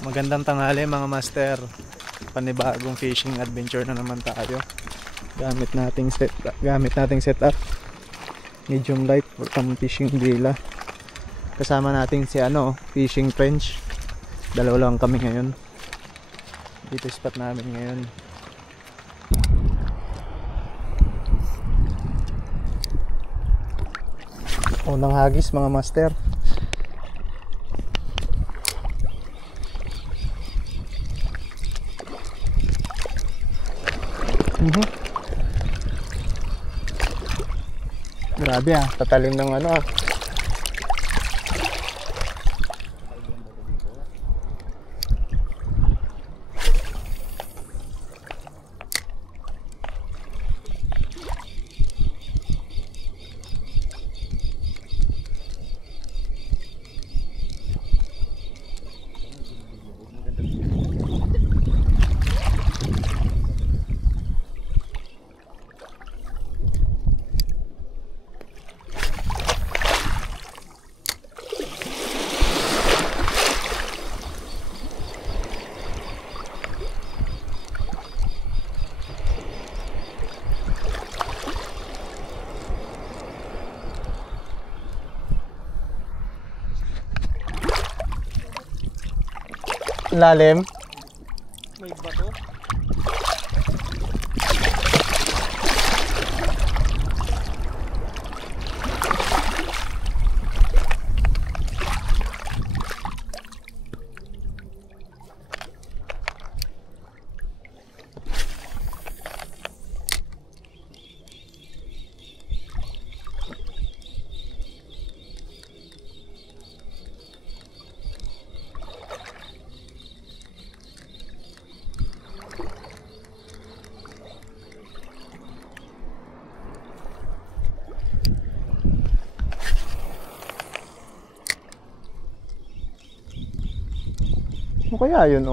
Magandang tanghali mga master. Panibagong fishing adventure na naman tayo. Gamit nating setup. Medium light for some fishing dila. Kasama natin si fishing French. Dalawa lang kami ngayon. Dito spot namin ngayon. Unang hagis mga master. Grabe tatalim ng lalim. May bato. Ano kaya yun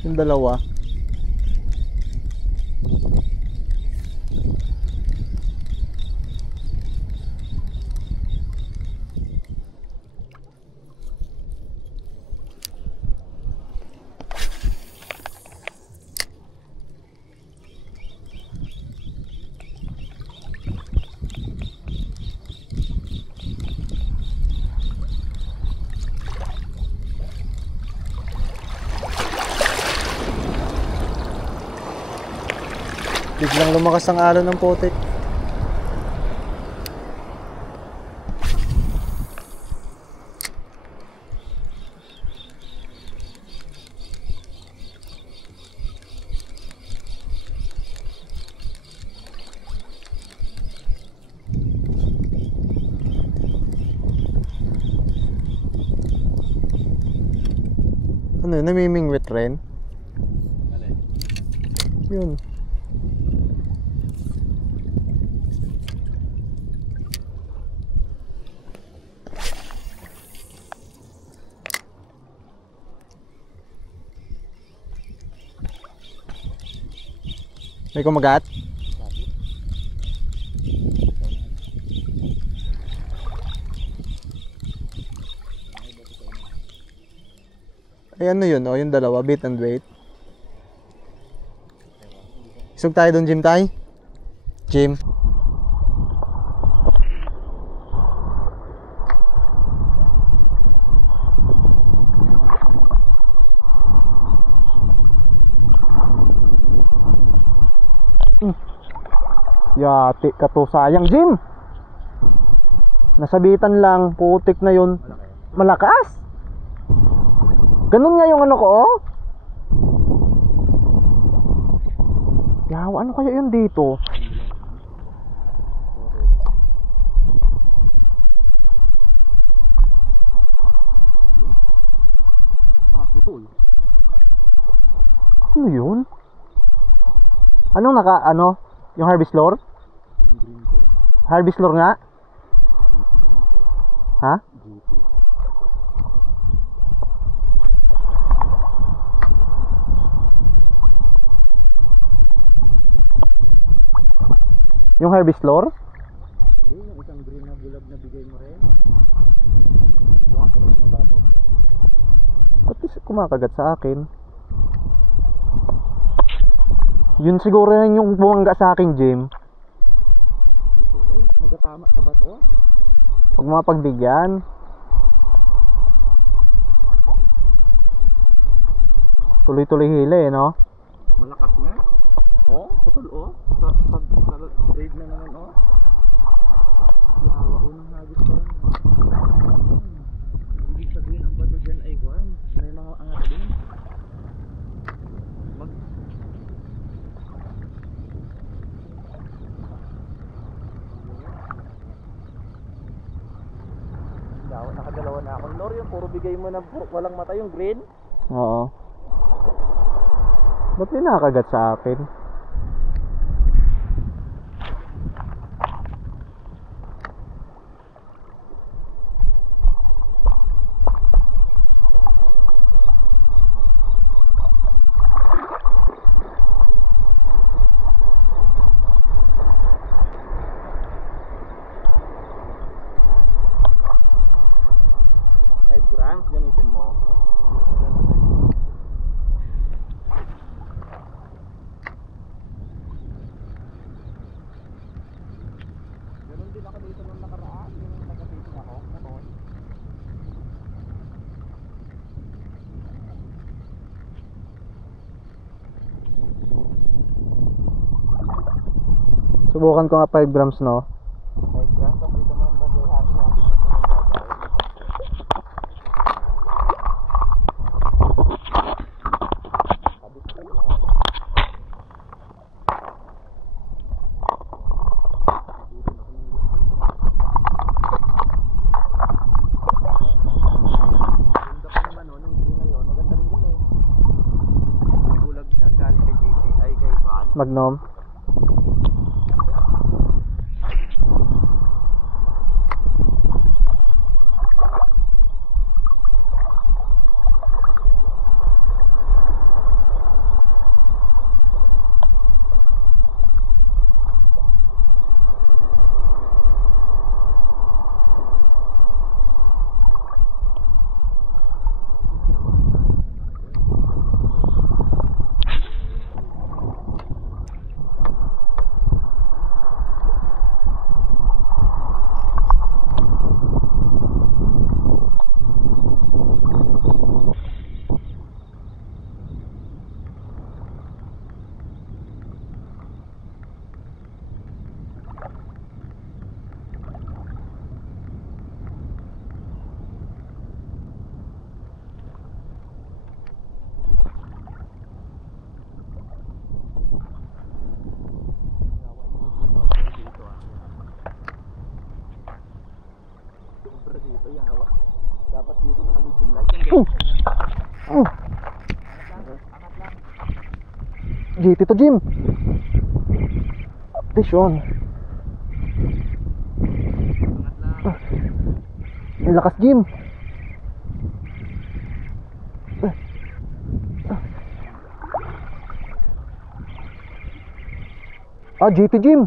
yung dalawa? Biglang lumakas ang alon ng putik. Ano yun? Namimingwit rin? Yun. May kumagat? Ay ano yun yung dalawa, bait and weight. Isog tayo doon, Jim tayo. Jim. Yati ka to, sayang Jim. Nasabitan lang, putik na yun. Malakas. Ganun nga yung ko Yaw, ano kaya yun dito? Putol. Ano yun? Anong yung harvest lure? Yung green ko. Harvest lure nga? Ha? Yung harvest lure? Hindi, yung isang green na bulag na bigay mo rin. Ito nga, pero mababaw ko. Ba't kumakagat sa akin? Yun siguro yan yung bumangga sa akin, Jim. Putol, nagatama sa bato. Huwag mapagbigyan. Tuloy-tuloy hila no? Malakas nga. Oh, putol oh. Sa trade na naman oh. Yawa, unang hagis pa lang. Ibig sabihin ang bato dyan ay guwan. May mga angat din. Yawa, nakadalawa na ako. Lord, yung puro bigay mo na walang mata yung green. Oo. Ba't di nakakagat sa akin? Grams gamitin mo. Ganun din ako dito nung nakaraan, yung nag-fishing ako, motor. Subukan ko nga 5 grams, no? 5 grams, tapos dito mo lang bagay hati-hati sa mababaw. Magnum. Dito yawa. Dapat dito naka-medium light yan. Angat lang. GT to, Jim. Fish on. Angat lang. Ang lakas, Jim. GT, Jim.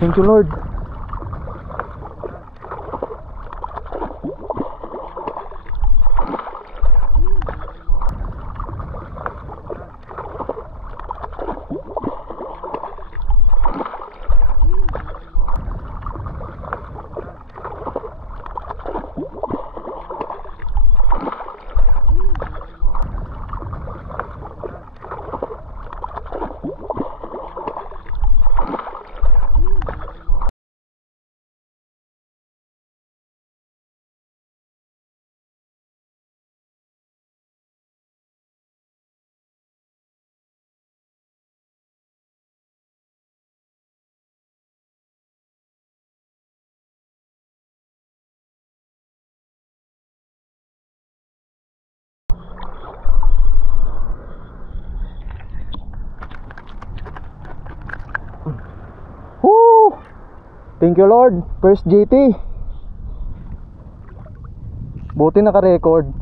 Thank you, Lord. Woo! Thank you, Lord. First GT. Buti naka-record.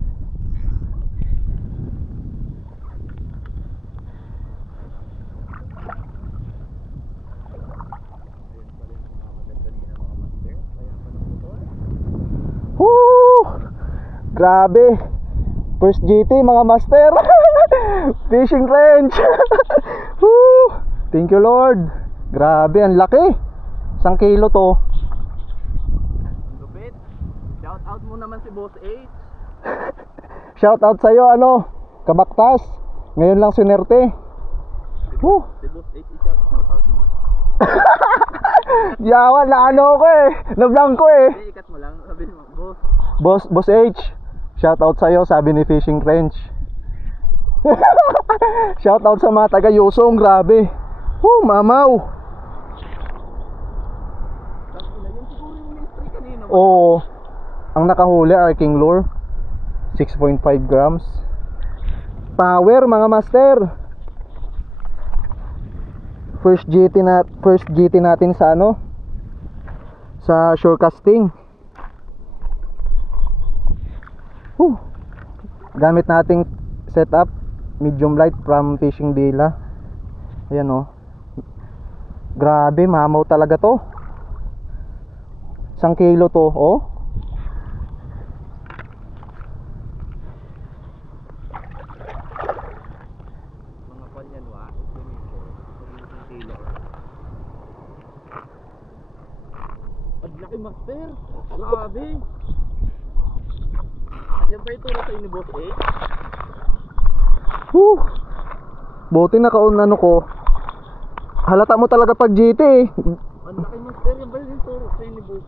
Grabe. First GT mga master. Fishing range. Woo! Thank you Lord. Grabe, ang laki. 1 kilo to. Lupit. Shout out mo naman si Boss 8. Shout out sa'yo, Kabaktas. Ngayon lang sinerte. Woo! Si Boss 8 i-shout out mo. Yawa na ko nablang ko Hindi, ikat mo lang. Sabihin mo, Boss H. Shout out sa'yo, sabi ni Fishing Range. Shout out sa mga taga Yusong, grabe. Woo, mamaw. Yun siguro yung mystery kanina. Oo. Ang nakahuli, Arking Lure. 6.5 grams. Power mga master. First GT natin sa sa shore casting. Gamit nating setup medium light from Fishing Villa. Ayan grabe, mamaw talaga to. 1 kilo to, Mga panyan wa. Ang laki master. Grabe. Yan ba ito sa ini Boss 8? Woo! Buti nakaon ko. Halata mo talaga pag GT Ang laki master. Yan ba yung turo sa ini Boss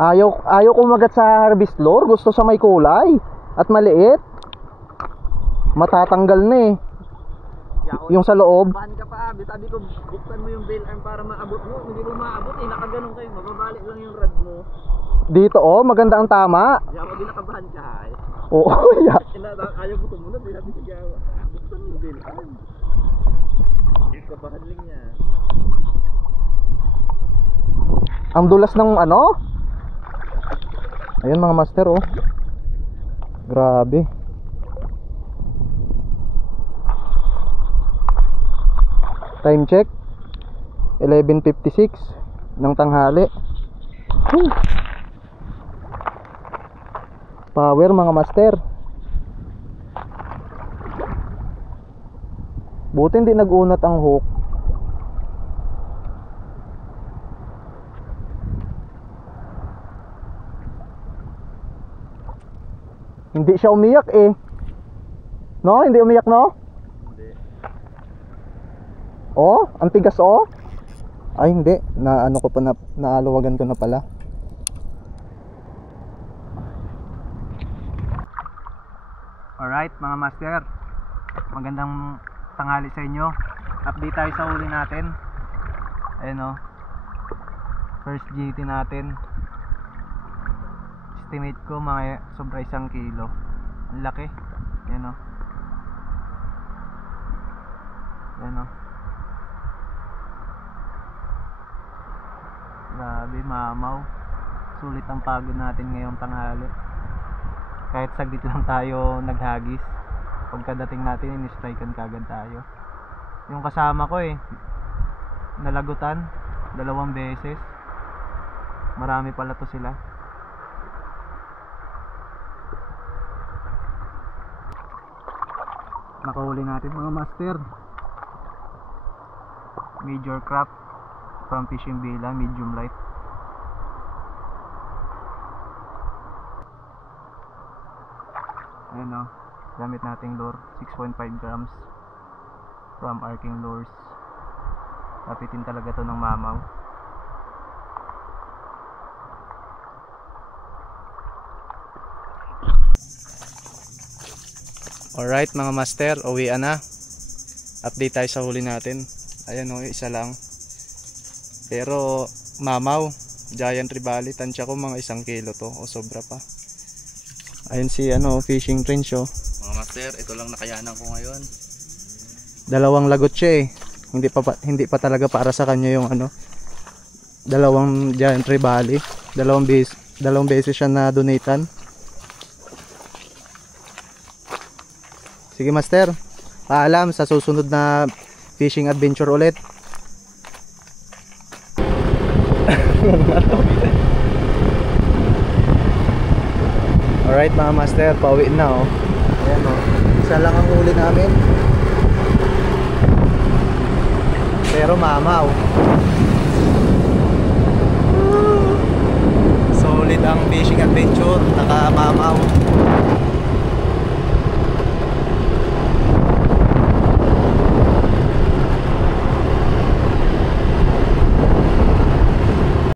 8? Ayaw kumagat sa harvest lure. Gusto sa may kulay at maliit. Matatanggal na yung sa loob. Bahan ka pa, sabi ko buksan mo yung bail arm para maabot mo. Hindi mo maabot nakaganon kayo, mababalik lang yung rod mo. Dito maganda ang tama. Yawa, ginakabahan ka Oo, yeah. Ayaw mo tumunod, sabi ko yawa. Buksan mo yung bail arm. Kabahan lang niya. Ang dulas ng Ayun mga master Grabe. Time check 11:56 ng tanghali. Power mga master. Buti hindi nag-unat ang hook. Hindi siya umiyak No? Hindi umiyak Hindi. Ang tigas Ay hindi, naaluwagan ko na pala. Alright mga master, magandang tanghali sa inyo. Update tayo sa huli natin. Ayun first GT natin. Estimate ko mga sobra 1 kilo. Ang laki. Ayun Ayun Grabe, mamaw. Sulit ang pagod natin ngayong tanghali. Kahit saglit lang tayo naghagis. Pagkadating natin, in-strikean kagad tayo. Yung kasama ko nalagutan 2 beses. Marami pala to sila. Nakahuli natin mga master. Major crab from Fishing Villa, medium light. Ayun gamit nating lure 6.5 grams from Arking Lures. Tapitin talaga to ng mamaw. Alright mga master, uwian na. Update tayo sa huli natin. Ayan isa lang. Pero mamaw, giant tribali. Tansya ko mga 1 kilo to o sobra pa. Ayun si Fishing Range Mga master, ito lang nakayanan ko ngayon. 2 lagot siya Hindi pa talaga para sa kanya yung 2 giant tribali. 2 beses siya na donatan. Sige master, paalam sa susunod na fishing adventure ulit. Alright mga master, pauwi na oh. Ayan o. Isa lang ang huli namin. Pero mamaw.